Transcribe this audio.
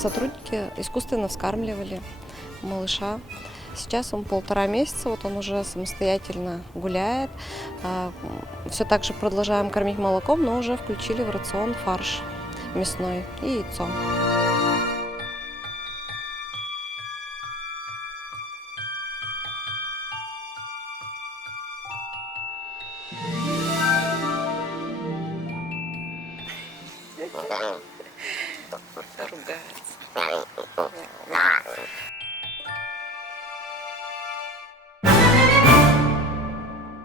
сотрудники искусственно вскармливали малыша. Сейчас он 1,5 месяца, вот он уже самостоятельно гуляет. Все так же продолжаем кормить молоком, но уже включили в рацион фарш мясной и яйцо. Ругается.